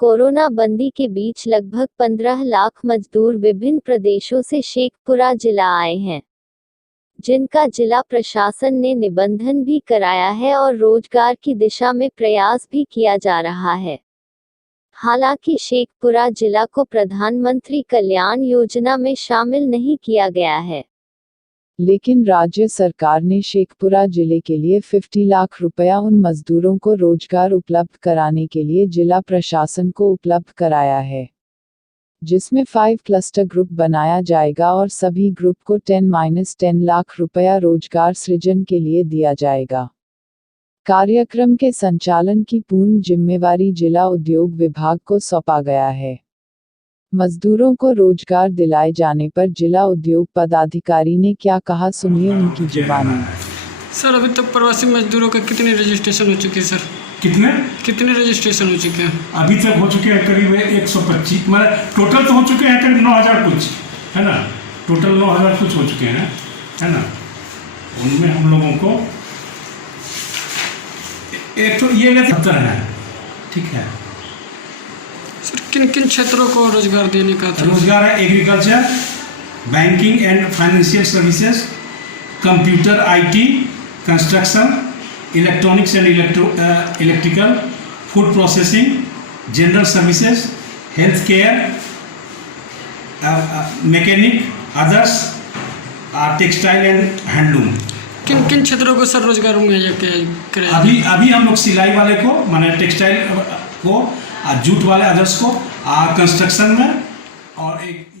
Corona बंदी के बीच लगभग 15 लाख मजदूर विभिन्न प्रदेशों से शेखपुरा जिला आए हैं, जिनका जिला प्रशासन ने निबंधन भी कराया है और रोजगार की दिशा में प्रयास भी किया जा रहा है। हालांकि शेखपुरा जिला को प्रधानमंत्री कल्याण योजना में शामिल नहीं किया गया है, लेकिन राज्य सरकार ने शेखपुरा जिले के लिए 50 लाख रुपया उन मजदूरों को रोजगार उपलब्ध कराने के लिए जिला प्रशासन को उपलब्ध कराया है, जिसमें 5 क्लस्टर ग्रुप बनाया जाएगा और सभी ग्रुप को 10-10 लाख रुपया रोजगार सृजन के लिए दिया जाएगा। कार्यक्रम के संचालन की पूर्ण जिम्मेवारी जिला उद्योग विभाग को सौंपा गया है। मजदूरों को रोजगार दिलाए जाने पर जिला उद्योग पदाधिकारी ने क्या कहा, सुनिए उनकी जुबानी। सर, अभी तक प्रवासी मजदूरों का कितने रजिस्ट्रेशन हो चुके हैं सर? कितने रजिस्ट्रेशन हो चुके हैं? अभी तक हो चुके हैं करीब 125, मतलब टोटल तो हो चुके हैं करीब 9000 कुछ, है ना। टोटल 9000 कुछ हो चुके हैं, है ना। उनमें हम लोगों को एक तो ये 70 है, ठीक है। सर, किन किन क्षेत्रों को रोजगार देने का था? रोजगार है agriculture, banking and financial services, computer IT, construction, electronics and electrical, food processing, general services, health care, mechanic, others, textile and handloom. किन किन क्षेत्रों को सर रोजगार मुहैया करें? अभी हम लोग सिलाई वाले को, माने टेक्सटाइल को, जूट वाले अदर्स को, कंस्ट्रक्शन में, और एक